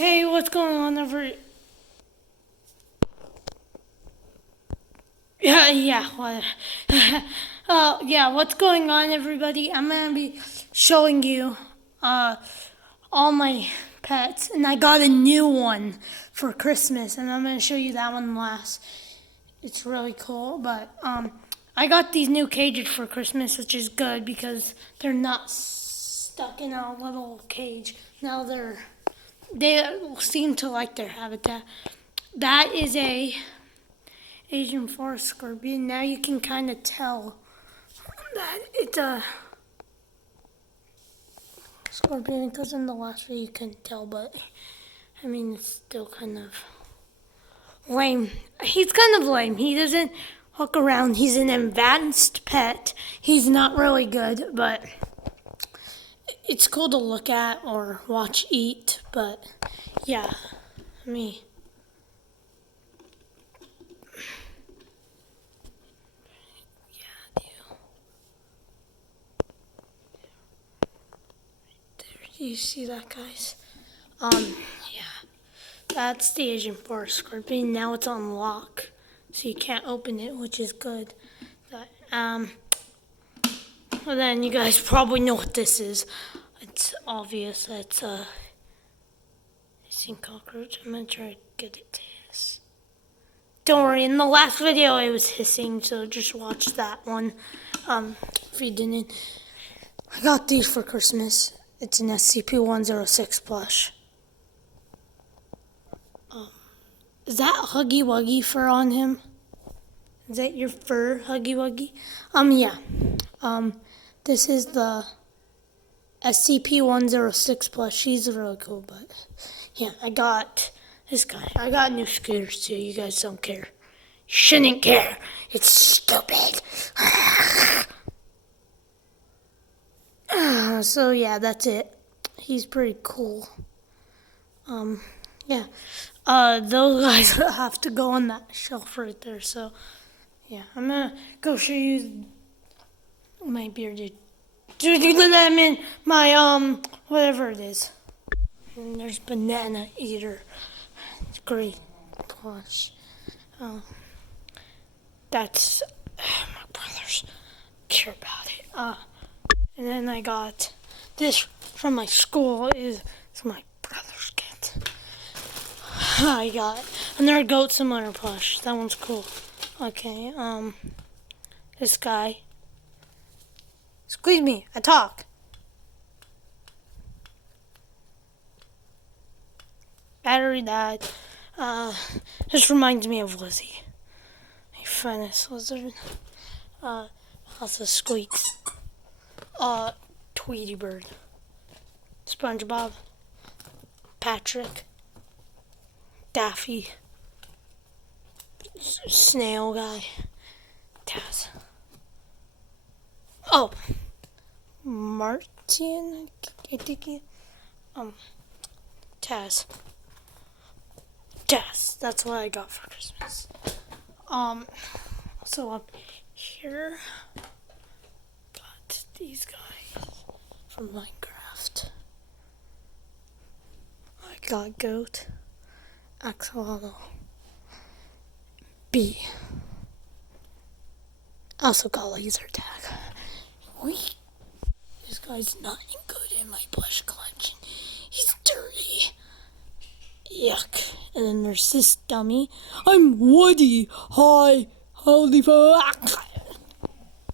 Hey, what's going on over? Yeah, what? Yeah, what's going on, everybody? I'm gonna be showing you uh all my pets, and I got a new one for Christmas, and I'm gonna show you that one last. It's really cool, but I got these new cages for Christmas, which is good because they're not stuck in a little cage. Now they seem to like their habitat. That is a Asian forest scorpion. Now you can kind of tell that it's a scorpion because in the last video you couldn't tell, but I mean it's still kind of lame. He's kind of lame. He doesn't walk around. He's an advanced pet. He's not really good, but it's cool to look at or watch eat. But yeah, me. Do you see that, guys? Yeah. That's the Asian forest scorpion. Now it's on lock, so you can't open it, which is good. But, well then you guys probably know what this is. It's obvious. It's a hissing cockroach. I'm gonna try to get it to hiss. Don't worry, in the last video it was hissing, so just watch that one. If you didn't. I got these for Christmas. It's an SCP-106 plush. Is that Huggy Wuggy fur on him? Is that your fur, Huggy Wuggy? Yeah. This is the SCP-106 plush. She's really cool, but yeah, I got this guy. I got new scooters too. You guys don't care. You shouldn't care. It's stupid. So yeah, that's it. He's pretty cool. Yeah. Those guys have to go on that shelf right there. So yeah, I'm gonna go show you my bearded. I mean my whatever it is. And there's banana eater. It's great. Gosh. That's my brothers care about it. And then I got this from my school. It's my brother's cat. I got another goat similar plush. That one's cool. Okay, this guy. Squeeze me, I talk. Battery died. This reminds me of Lizzie. My finest lizard. Also squeaks. Tweety Bird, SpongeBob, Patrick, Daffy, Snail Guy, Taz. Oh, Martin, Taz. Taz. That's what I got for Christmas. So up here. These guys from Minecraft. I got goat, axolotl, bee. Also got laser tag. This guy's not good in my plush collection. He's dirty. Yuck. And then there's this dummy. I'm Woody. Hi. Holy fuck.